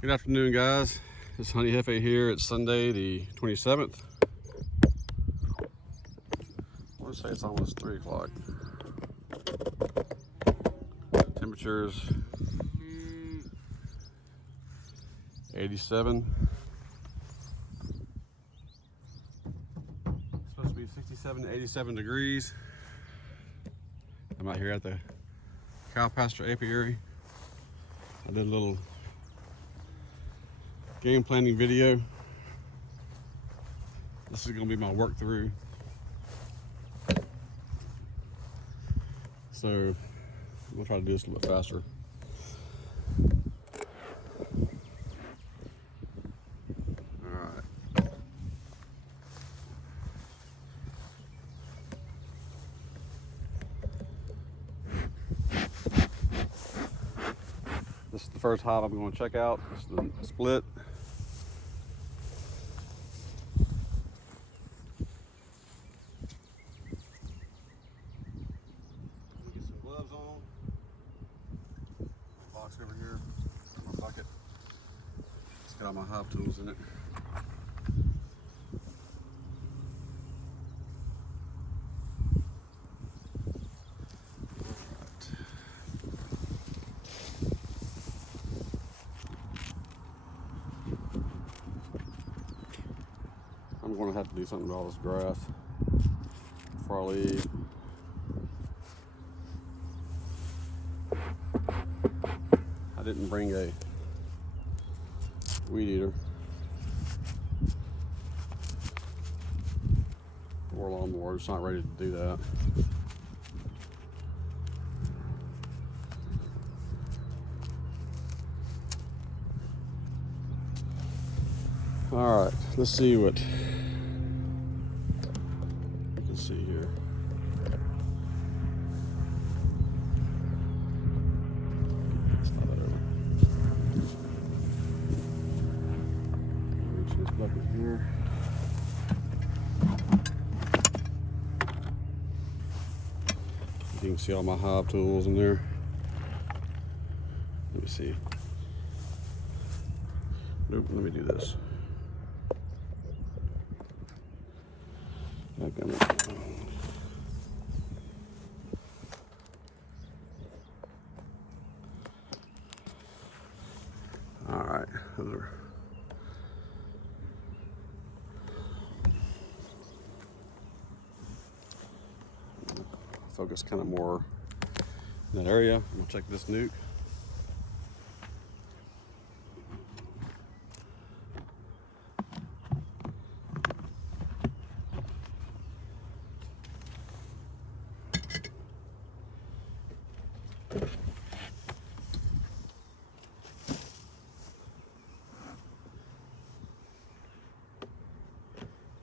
Good afternoon, guys. It's Honey Jefe here. It's Sunday the 27th. I want to say it's almost 3 o'clock. Temperatures 87. It's supposed to be 67 to 87 degrees. I'm out here at the cow pasture apiary. I did a little game planning video. This is going to be my work through. So we'll try to do this a little bit faster. Alright. This is the first hive I'm going to check out. This is the split. Over here, my bucket. It's got all my hive tools in it. I'm going to have to do something with all this grass before I leave. I didn't bring a weed eater or lawnmower. It's not ready to do that. All right, let's see what you can see here. Bucket here. You can see all my hive tools in there. Let me see. Nope, let me do this. All right, those are focus kind of more in that area. I'm gonna check this nuke.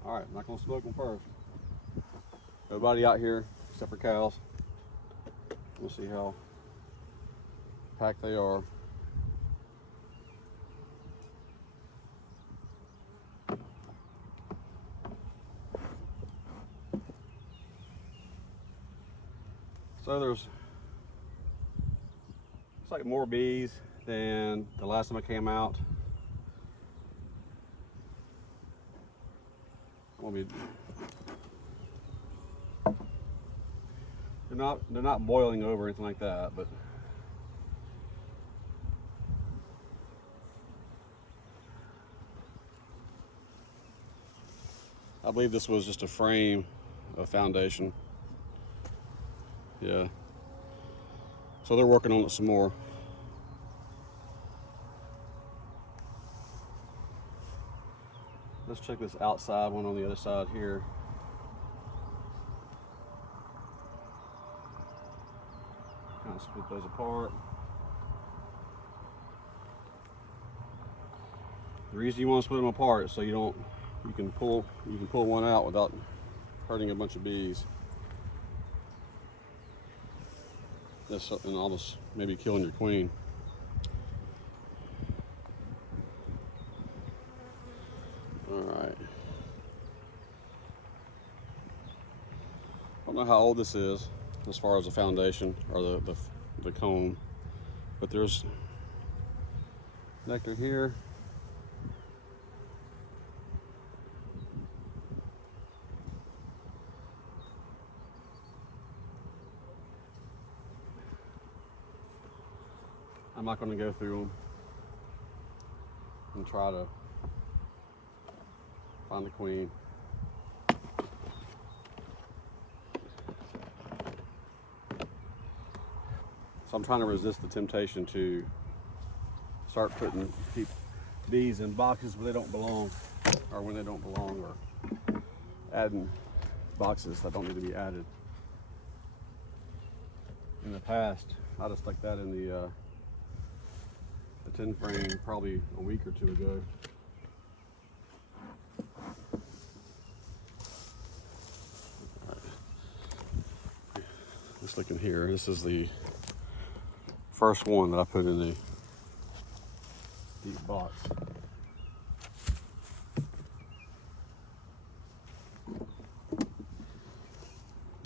All right, I'm not gonna smoke them first. Nobody out here except for cows. We'll see how packed they are. So there's, it's like more bees than the last time I came out. They're not boiling over or anything like that, but I believe this was just a frame, a foundation. Yeah. So they're working on it some more. Let's check this outside one on the other side here. Kind of split those apart. The reason you want to split them apart is so you can pull one out without hurting a bunch of bees. This and almost maybe killing your queen. All right. I don't know how old this is as far as the foundation or the comb, but there's nectar here. I'm not going to go through them and try to find the queen. So I'm trying to resist the temptation to start putting bees in boxes where they don't belong, or when they don't belong, or adding boxes that don't need to be added. In the past, I just stuck that in the 10 frame probably a week or two ago. Just looking here, this is the first one that I put in the deep box.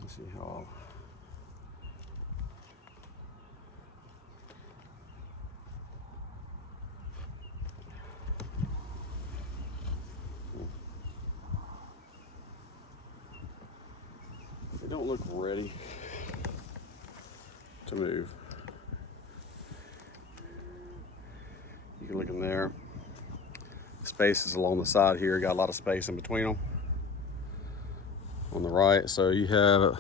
Let's see how. They don't look ready to move. You can look in there. Space is along the side here. Got a lot of space in between them. On the right, so you have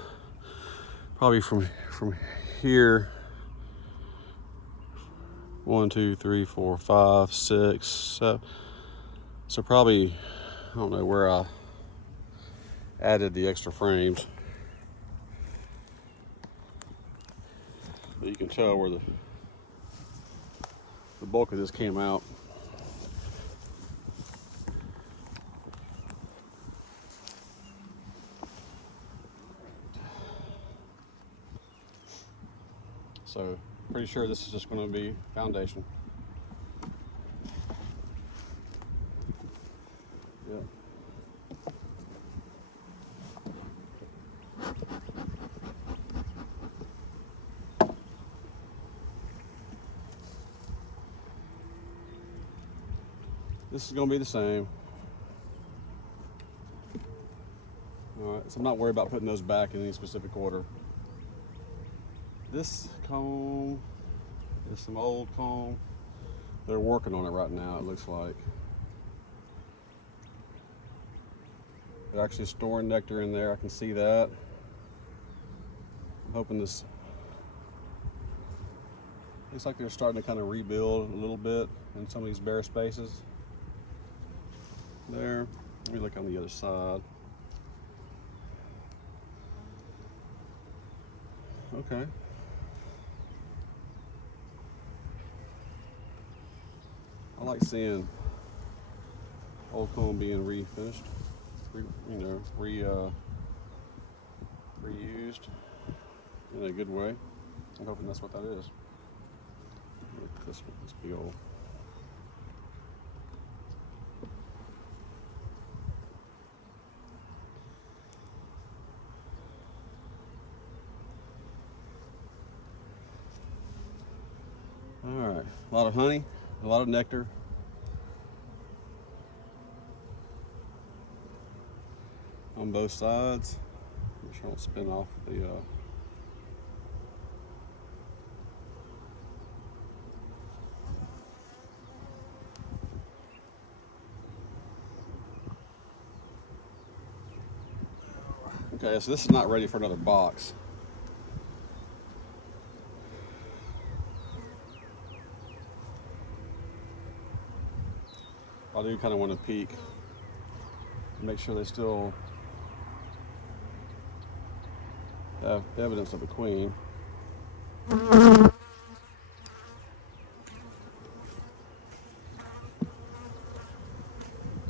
probably from here 1, 2, 3, 4, 5, 6, 7. So probably, I don't know where I added the extra frames, but you can tell where the bulk of this came out. So pretty sure this is just going to be foundation. Yep. This is going to be the same. All right, so I'm not worried about putting those back in any specific order. This comb is some old comb. They're working on it right now, it looks like. They're actually storing nectar in there, I can see that. I'm hoping this, looks like they're starting to kind of rebuild a little bit in some of these bare spaces. There, let me look on the other side. Okay. I like seeing old comb being refinished, reused in a good way. I'm hoping that's what that is. Look, this one, this big old. All right, a lot of honey, a lot of nectar. On both sides. Make sure I don't spin off the Okay, so this is not ready for another box. I do kind of want to peek and make sure they still have evidence of the queen.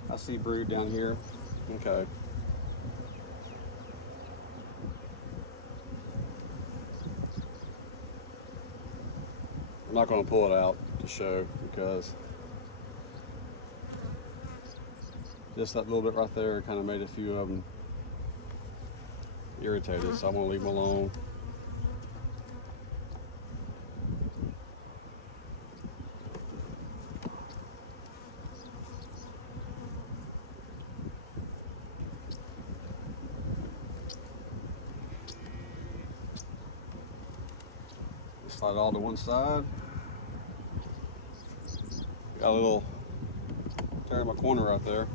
I see brood down here. Okay. I'm not going to pull it out to show because just that little bit right there kind of made a few of them irritated, so I'm going to leave them alone. Slide it all to one side. Got a little tear in my corner right there.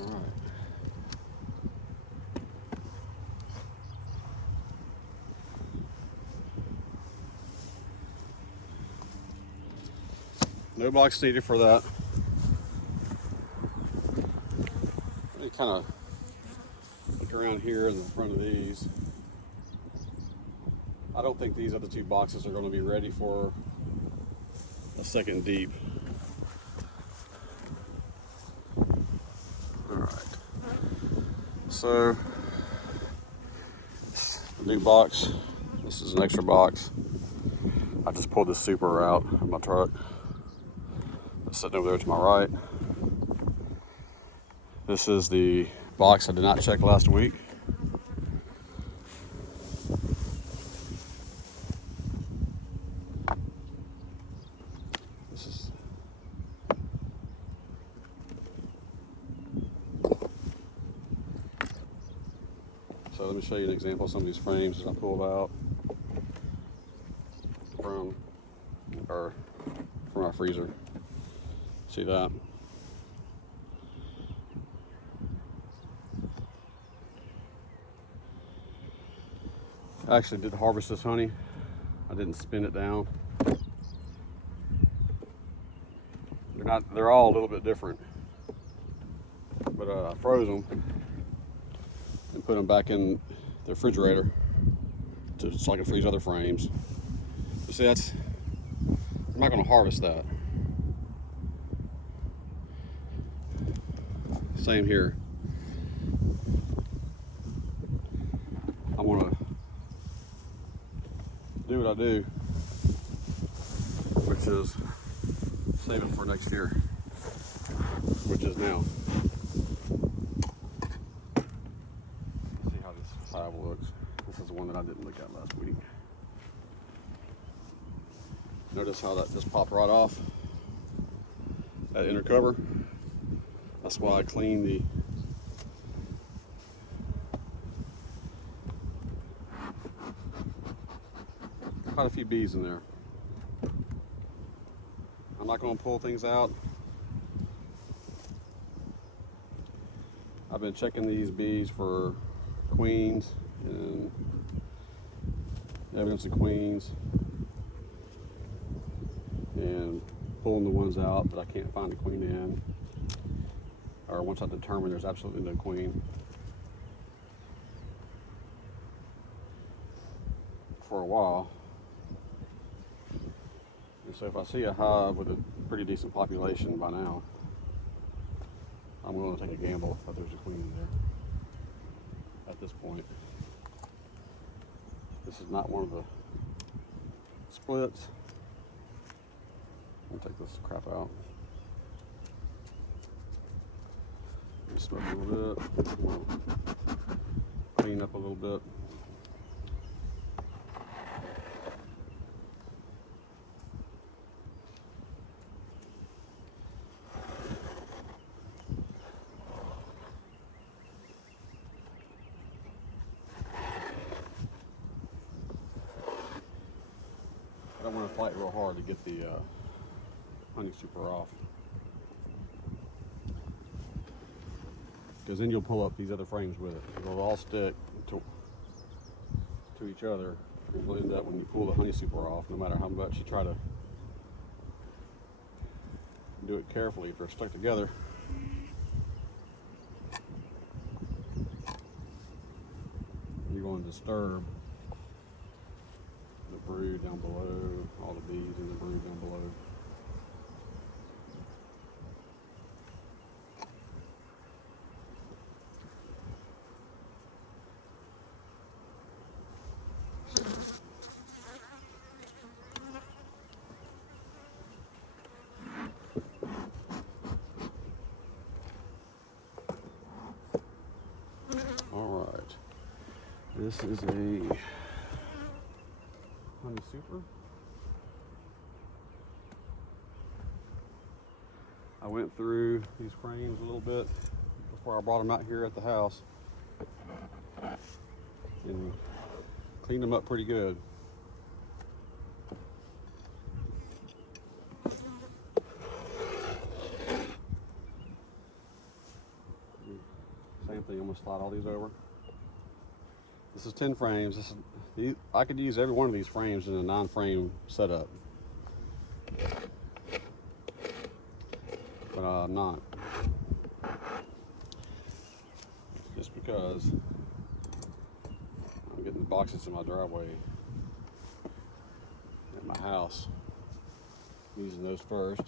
All right. No box needed for that. Let me kind of look around here in the front of these. I don't think these other two boxes are going to be ready for a second deep. All right. So, the new box. This is an extra box. I just pulled the super out of my truck. It's sitting over there to my right. This is the box I did not check last week. This is so let me show you an example of some of these frames that I pulled out from our freezer. See that? I actually did harvest this honey. I didn't spin it down. They're all a little bit different. But I froze them and put them back in the refrigerator so I can freeze other frames. You see, I'm not going to harvest that. Same here. I want to do what I do, which is save it for next year, which is now. Let's see how this hive looks. This is the one that I didn't look at last week. Notice how that just popped right off, that inner cover. That's why I cleaned the quite a few bees in there. I'm not going to pull things out. I've been checking these bees for queens and evidence of queens and pulling the ones out that I can't find a queen in, or once I determine there's absolutely no queen. For a while. And so if I see a hive with a pretty decent population by now, I'm willing to take a gamble that there's a queen in there at this point. This is not one of the splits. I'll take this crap out. Smoke a little bit. Clean up a little bit. I don't want to fight real hard to get the honey super off, because then you'll pull up these other frames with it. It'll all stick to each other. You'll end up, when you pull the honey super off, no matter how much you try to do it carefully, if they're stuck together, you're going to disturb the brood down below, all the bees in the brood down below. All right, this is a honey super. I went through these frames a little bit before I brought them out here at the house. and cleaned them up pretty good. Same thing, I'm gonna slide all these over. This is 10 frames. I could use every one of these frames in a 9-frame setup, but I'm not. Just because I'm getting the boxes in my driveway at my house. I'm using those first.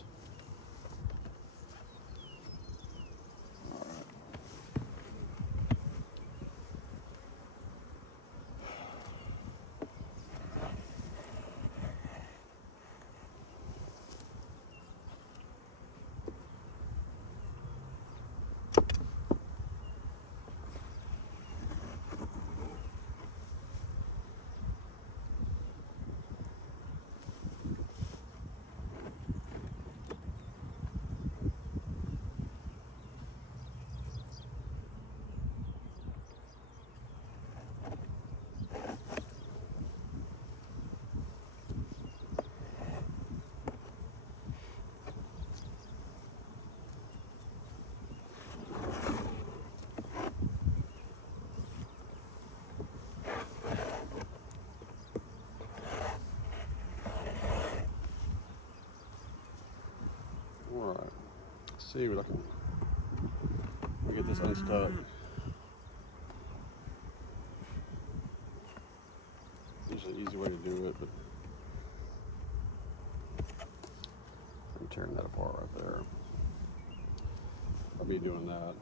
Alright, let's see what I can get this unstuck. There's an easy way to do it, but I'm tearing that apart right there. I'll be doing that.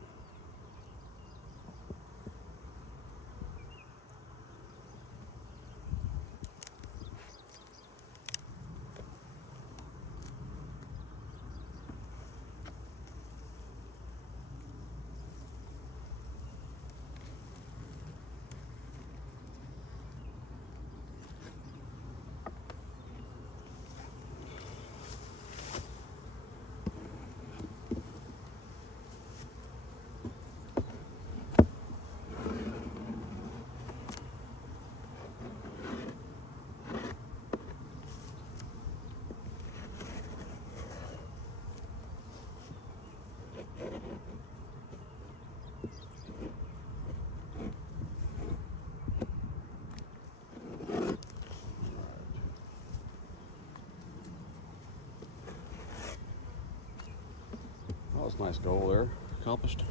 That was a nice goal there, accomplished.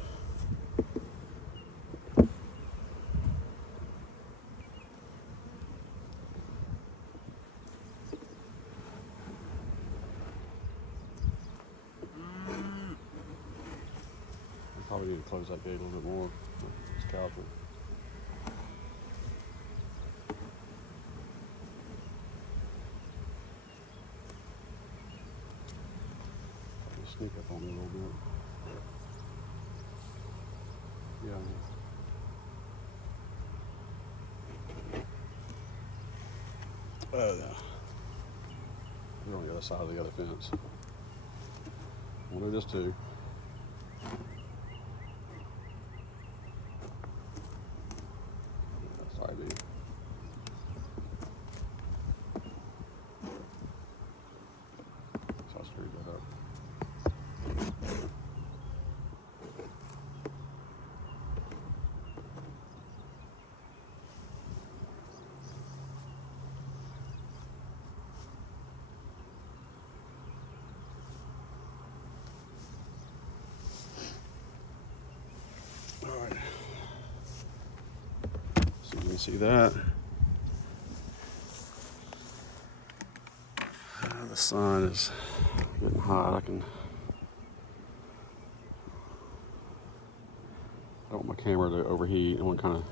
Probably need to close that gate a little bit more. It's cowardly. Sneak up on me a little bit. Yeah. Oh yeah. We're on the other side of the other fence. We'll do this too. That's what I do. So I screwed that up. All right. So you can see that. The sun is getting hot. I don't want my camera to overheat. I want to kind of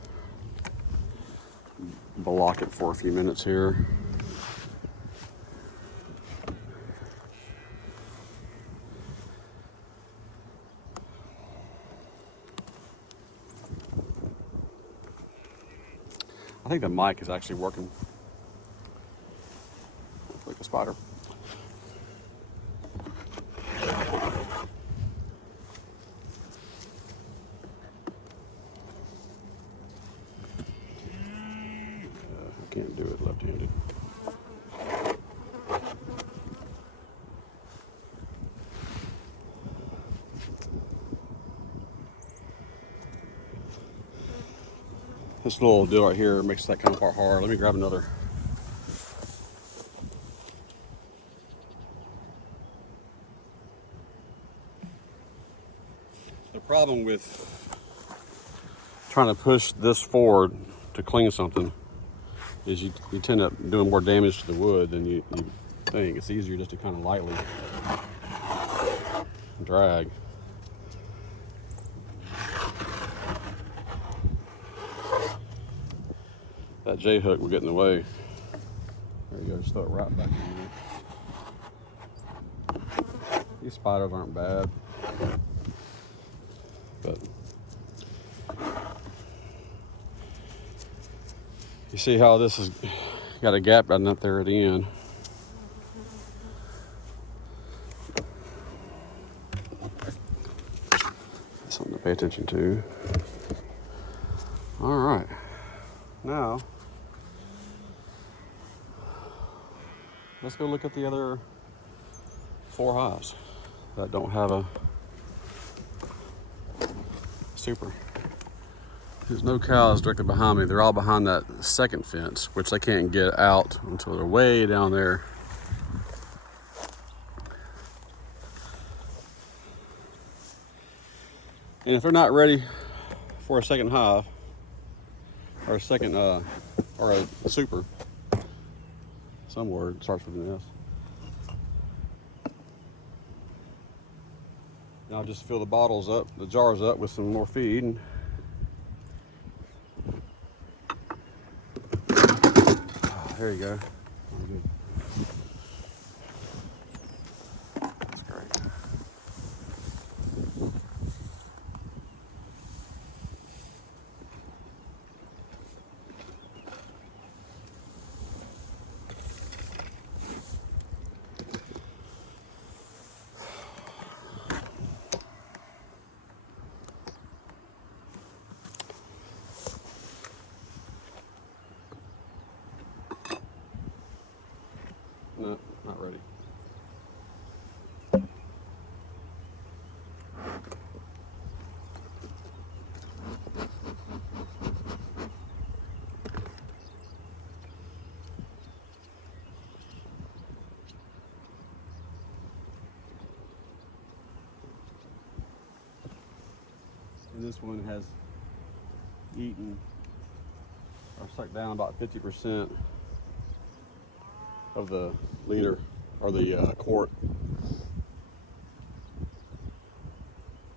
block it for a few minutes here. I think the mic is actually working. Like a spider. Can't do it left-handed. This little deal right here makes that kind of part hard. Let me grab another. The problem with trying to push this forward to clean something is you tend up doing more damage to the wood than you think. It's easier just to kind of lightly drag. That J-hook will get in the way. There you go, just throw it right back in there. These spiders aren't bad, but you see how this has got a gap right up there at the end. Something to pay attention to. All right, now let's go look at the other 4 hives that don't have a super. There's no cows directly behind me. They're all behind that second fence, which they can't get out until they're way down there. And if they're not ready for a second hive, or a second, or a super, some word starts with an S. And I'll just fill the bottles up, the jars up with some more feed. And there you go. Good. That's great. No, not ready. And this one has eaten or sucked down about 50% of the liter or the quart.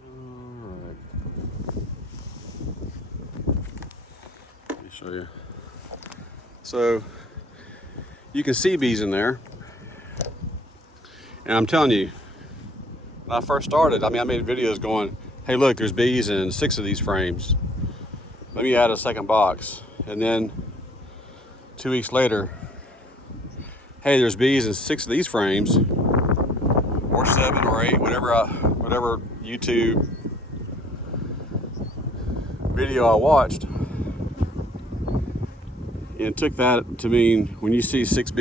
All right. Let me show you. So you can see bees in there, and I'm telling you, when I first started, I made videos going, hey look, there's bees in 6 of these frames. Let me add a second box. And then 2 weeks later, hey, there's bees in 6 of these frames, or 7 or 8, whatever YouTube video I watched. And it took that to mean when you see 6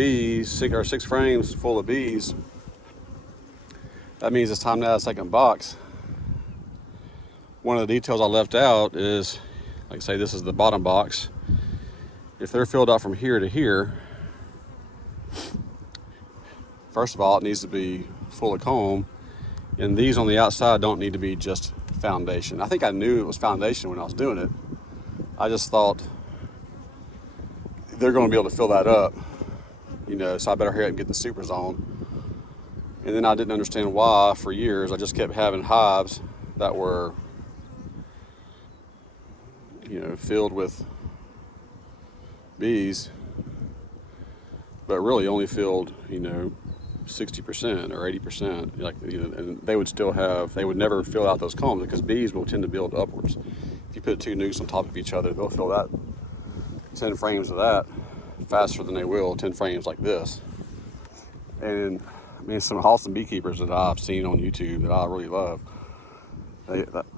frames full of bees, that means it's time to add a second box. One of the details I left out is, like say this is the bottom box. If they're filled out from here to here, first of all, it needs to be full of comb, and these on the outside don't need to be just foundation. I think I knew it was foundation when I was doing it. I just thought they're going to be able to fill that up, so I better hurry up and get the supers on. And then I didn't understand why for years I just kept having hives that were filled with bees, but really only filled 60% or 80%, and they would never fill out those combs because bees will tend to build upwards. If you put 2 nukes on top of each other, they'll fill that 10 frames of that faster than they will 10 frames like this. And some awesome beekeepers that I've seen on YouTube that I really love,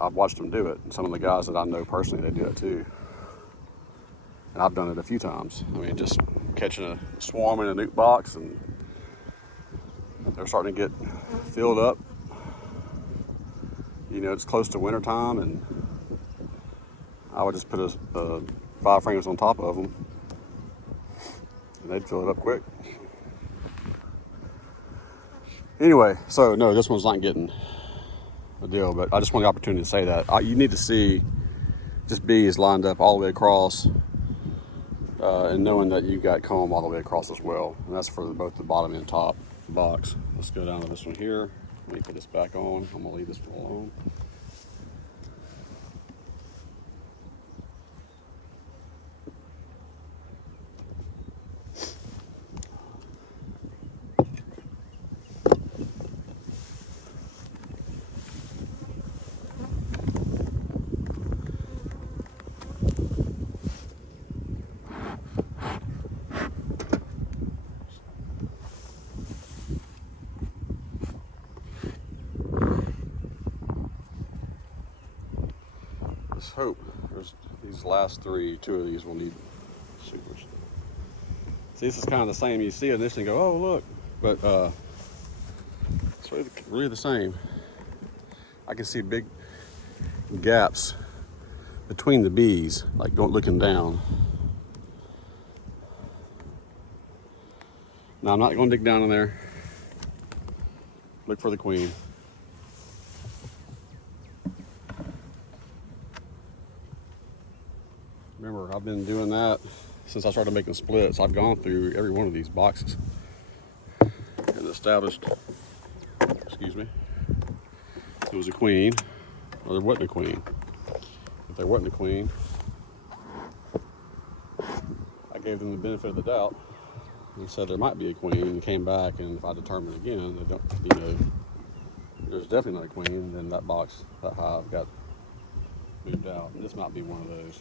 I've watched them do it, and some of the guys that I know personally, they do it too. And I've done it a few times. I mean, just catching a swarm in a nuke box and they're starting to get filled up. You know, it's close to winter time, and I would just put a 5 frames on top of them and they'd fill it up quick. Anyway, so no, this one's not getting a deal, but I just want the opportunity to say that. You need to see just bees lined up all the way across, and knowing that you got comb all the way across as well. And that's for both the bottom and top box. Let's go down to this one here. Let me put this back on. I'm gonna leave this one alone. Let's hope there's these last 3, 2 of these will need supers. See, this is kind of the same. You see it initially and go, oh look, but it's really the same. I can see big gaps between the bees, like looking down. Now I'm not going to dig down in there. Look for the queen. Remember, I've been doing that since I started making splits. I've gone through every one of these boxes and established, excuse me, there was a queen or there wasn't a queen. If there wasn't a queen, I gave them the benefit of the doubt and said there might be a queen, and came back, and if I determine again that, you know, there's definitely not a queen, then that box, that hive got moved out. And this might be one of those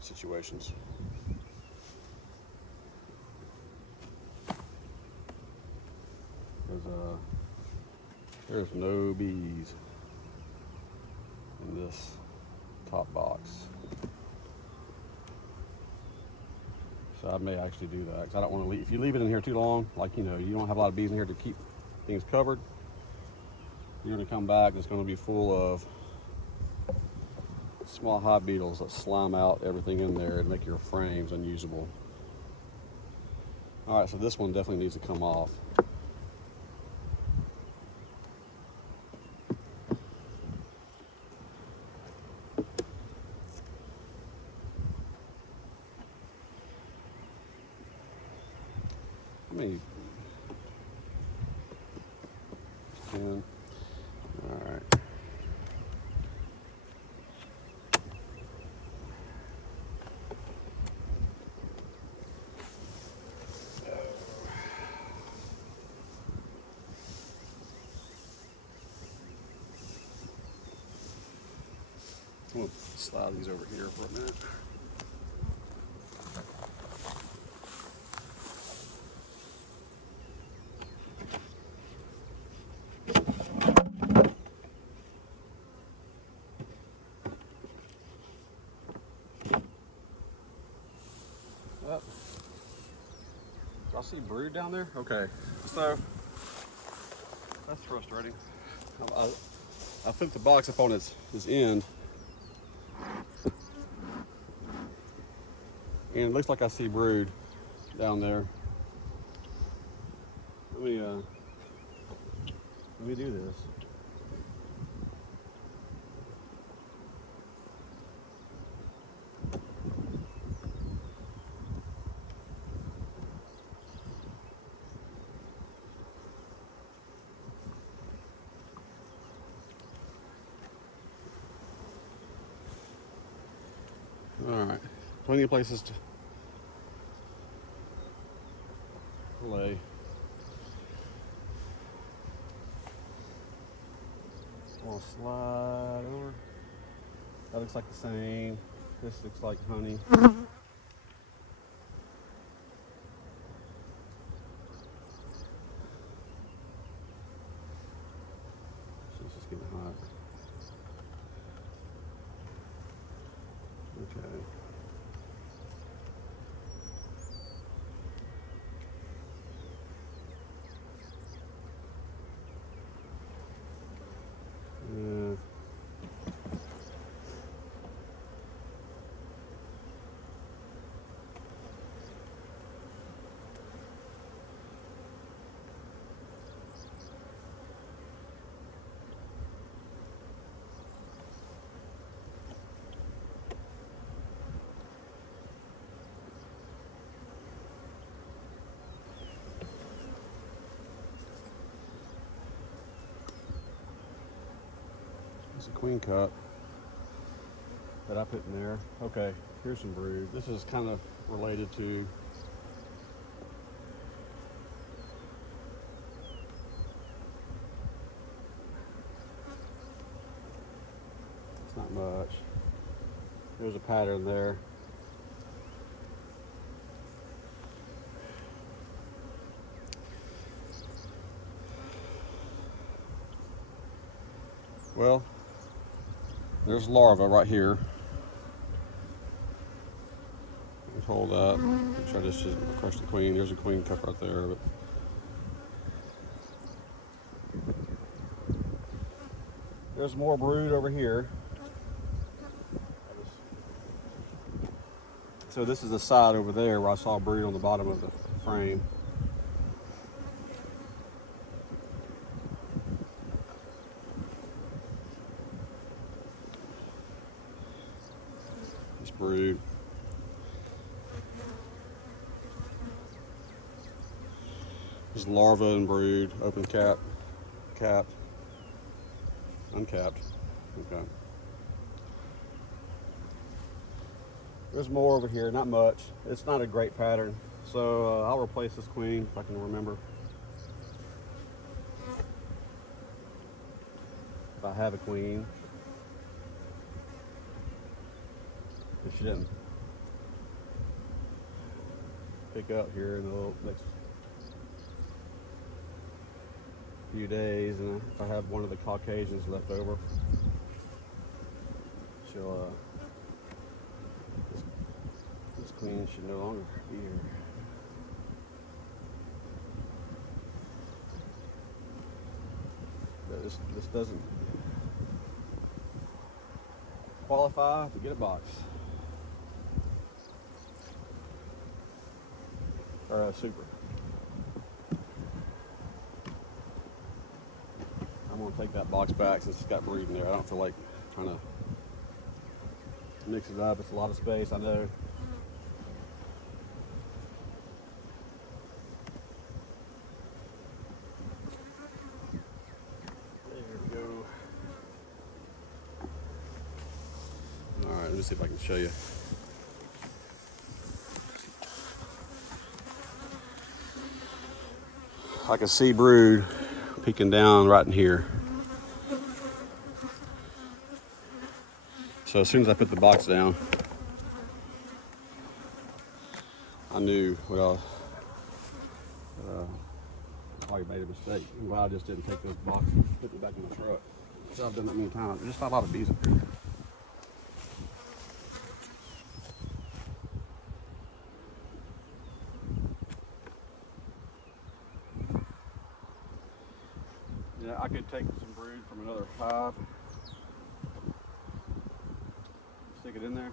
situations. There's no bees in this top box. So I may actually do that, because I don't want to leave. If you leave it in here too long, like, you know, you don't have a lot of bees in here to keep things covered, you're going to come back and it's going to be full of small hive beetles that slime out everything in there and make your frames unusable. All right, so this one definitely needs to come off. How many? 10. All right. I'm gonna slide these over here for a minute. Oh. Y'all see brood down there? Okay, so that's frustrating. I flipped the box up on its end, and it looks like I see brood down there. Let me do this. All right, plenty of places to lay. I'm gonna slide over. That looks like the same. This looks like honey. This is getting hot. It's a queen cup that I put in there. Okay, here's some brood. This is kind of related to it's not much. There's a pattern there. Well, there's larva right here. Let's hold that. Make sure I just didn't crush the queen. There's a queen cup right there. But there's more brood over here. So this is the side over there where I saw brood on the bottom of the frame. It's brood. There's larva and brood, open cap, capped, uncapped. Okay. There's more over here, not much. It's not a great pattern. So I'll replace this queen if I can remember. If I have a queen. If she didn't pick up here in the next few days, and if I have one of the Caucasians left over, she'll this queen should no longer be here. But this doesn't qualify to get a box. Or super. I'm gonna take that box back since it's got brood in there. I don't feel like trying to mix it up. It's a lot of space, I know. There we go. All right, let me see if I can show you. I can see brood peeking down right in here. So as soon as I put the box down, I knew, well, I made a mistake. I'm glad I just didn't take this box and put it back in the truck. So I've done that many times. There's just not a lot of bees up here. Yeah, I could take some brood from another hive, stick it in there.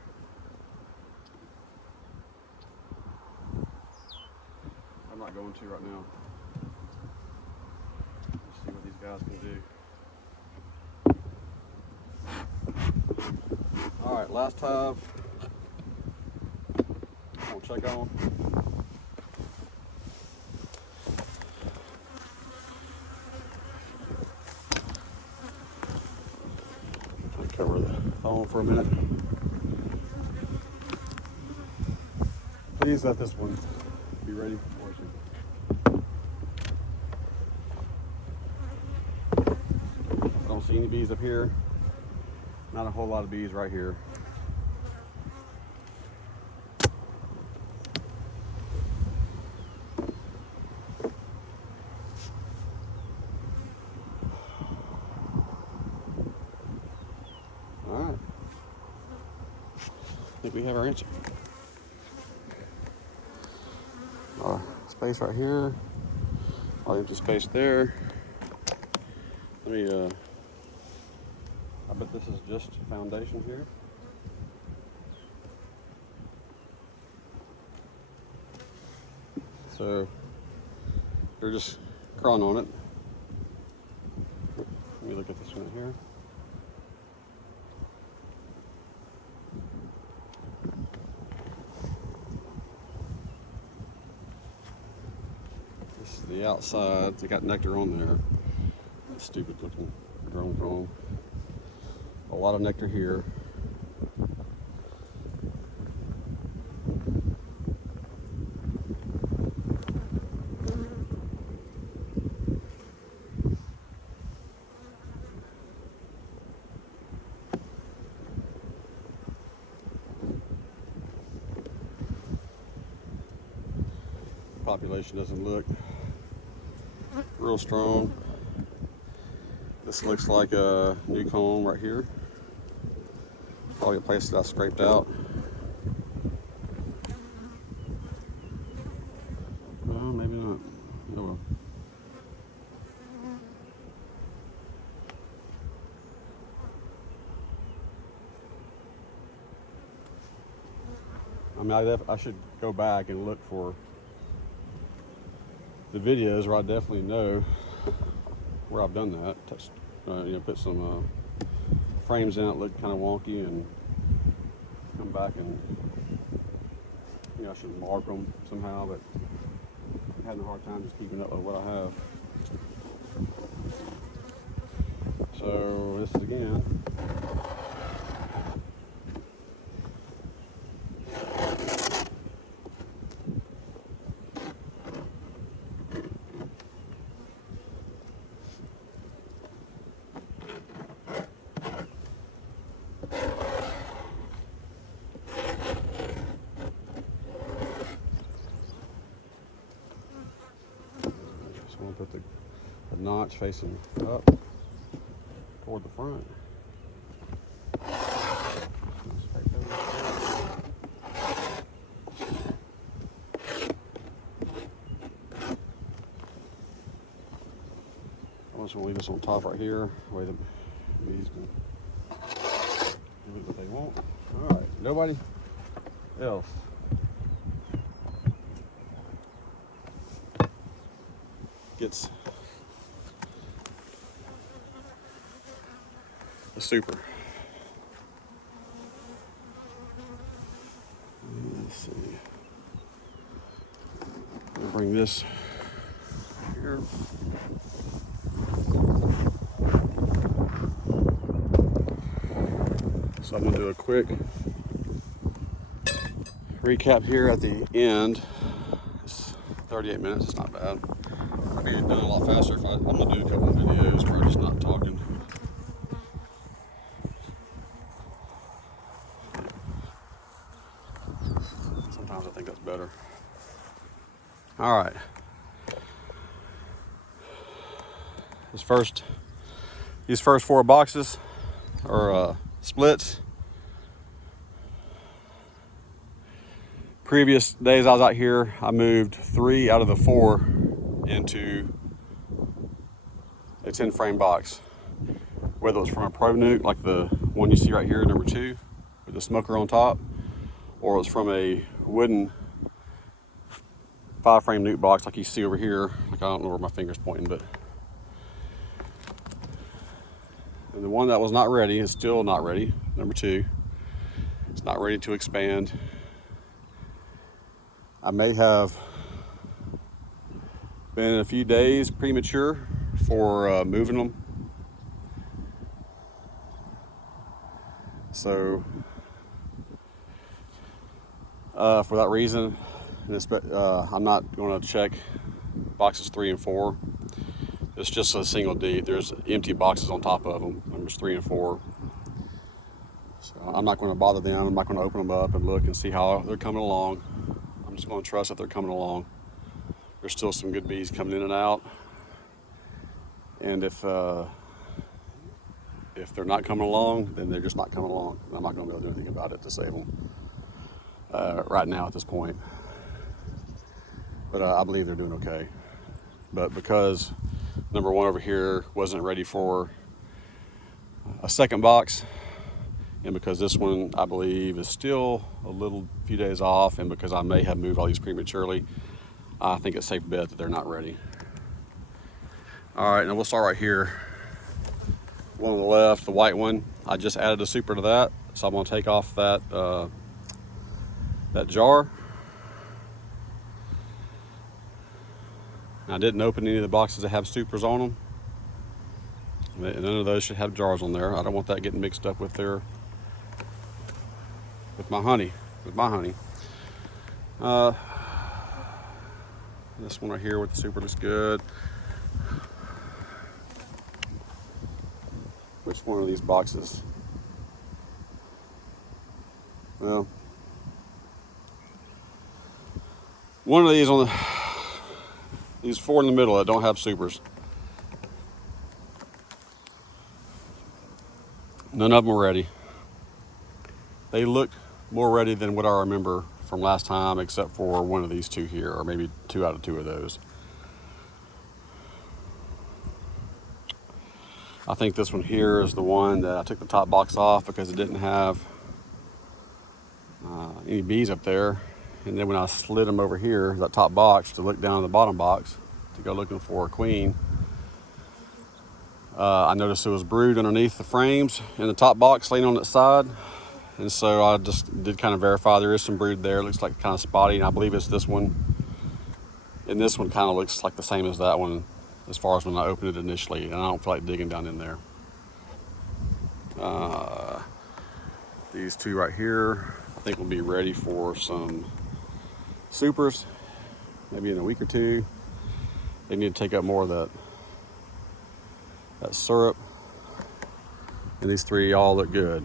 I'm not going to right now. Let's see what these guys can do. All right, last hive. I'm gonna check on. Cover the phone for a minute. Please let this one be ready for you. I don't see any bees up here. Not a whole lot of bees right here. Alright. I think we have our answer. Space right here. All empty space there. Let me, I bet this is just foundation here. So they're just crawling on it. Let me look at this one here. This is the outside. They got nectar on there. Stupid looking drone comb. A lot of nectar here. Population doesn't look real strong. This looks like a new comb right here. Probably a place that I scraped out. Well, maybe not. Oh well. I mean, I should go back and look for the videos where I definitely know where I've done that. Put some frames in it, look kind of wonky, and come back and I should mark them somehow, but I'm having a hard time just keeping up with what I have. So this is again. Just want to put the notch facing up toward the front. I'm just going to leave this on top right here, the way the bees can do what they want. All right, nobody else. Gets a super. Let's see. I'll bring this here. So I'm going to do a quick recap here at the end. It's 38 minutes, it's not bad. I'll be doing a lot faster if I'm going to do a couple of videos where I'm just not talking. Sometimes I think that's better. All right. These first 4 boxes are splits. Previous days I was out here, I moved 3 out of the 4 into a 10 frame box. Whether it was from a pro nuke, like the one you see right here, number 2, with the smoker on top, or it was from a wooden 5 frame nuke box like you see over here. Like, I don't know where my finger's pointing, but. And the one that was not ready is still not ready, number 2. It's not ready to expand. I may have been a few days premature for moving them. So for that reason, I'm not going to check boxes 3 and 4. It's just a single deep. There's empty boxes on top of them, numbers 3 and 4. So I'm not going to bother them. I'm not going to open them up and look and see how they're coming along. I'm just going to trust that they're coming along. There's still some good bees coming in and out. And if they're not coming along, then they're just not coming along. I'm not going to be able to do anything about it to save them right now at this point. But I believe they're doing okay. But because number 1 over here wasn't ready for a second box, and because this one I believe is still a few days off, and because I may have moved all these prematurely, I think it's a safe bet that they're not ready. All right, now we'll start right here. One on the left, the white one, I just added a super to that, so I'm going to take off that jar. I didn't open any of the boxes that have supers on them. None of those should have jars on there. I don't want that getting mixed up with my honey. This one right here with the super looks good. Which one of these boxes? Well, one of these these 4 in the middle that don't have supers. None of them are ready. They look more ready than what I remember from last time, except for one of these 2 here, or maybe 2 out of 2 of those. I think this one here is the one that I took the top box off because it didn't have any bees up there. And then when I slid them over here, that top box, to look down the bottom box to go looking for a queen, I noticed it was brood underneath the frames in the top box laying on its side. And so I just did kind of verify there is some brood there. It looks like kind of spotty, and I believe it's this one. And this one kind of looks like the same as that one as far as when I opened it initially, and I don't feel like digging down in there. These 2 right here, I think will be ready for some supers, maybe in a week or 2. They need to take up more of that syrup. And these 3 all look good.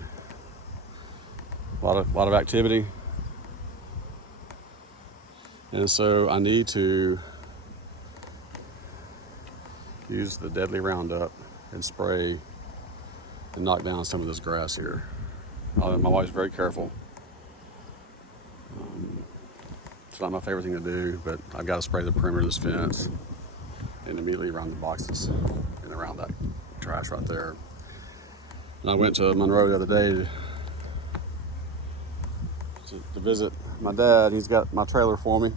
A lot of activity. And so I need to use the deadly Roundup and spray and knock down some of this grass here. My wife's very careful. It's not my favorite thing to do, but I've got to spray the perimeter of this fence and immediately around the boxes and around that trash right there. And I went to Monroe the other day to visit my dad. He's got my trailer for me.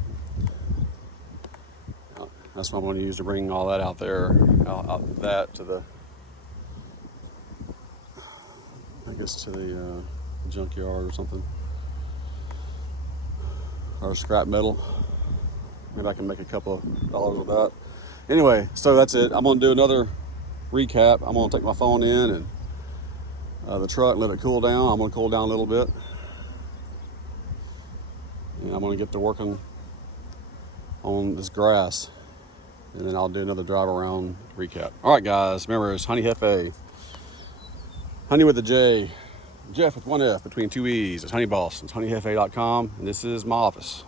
That's what I'm going to use to bring all that out there, out that to the, I guess to the junkyard or something, or scrap metal. Maybe I can make a couple of dollars with that. Anyway, so that's it. I'm going to do another recap. I'm going to take my phone in and the truck, let it cool down. I'm going to cool down a little bit. And I'm going to get to working on this grass. And then I'll do another drive around recap. All right, guys. Remember, it's Honey Jefe. Honey with a J. Jeff with 1 F between 2 E's. It's Honey Boss. It's honeyjefe.com. And this is my office.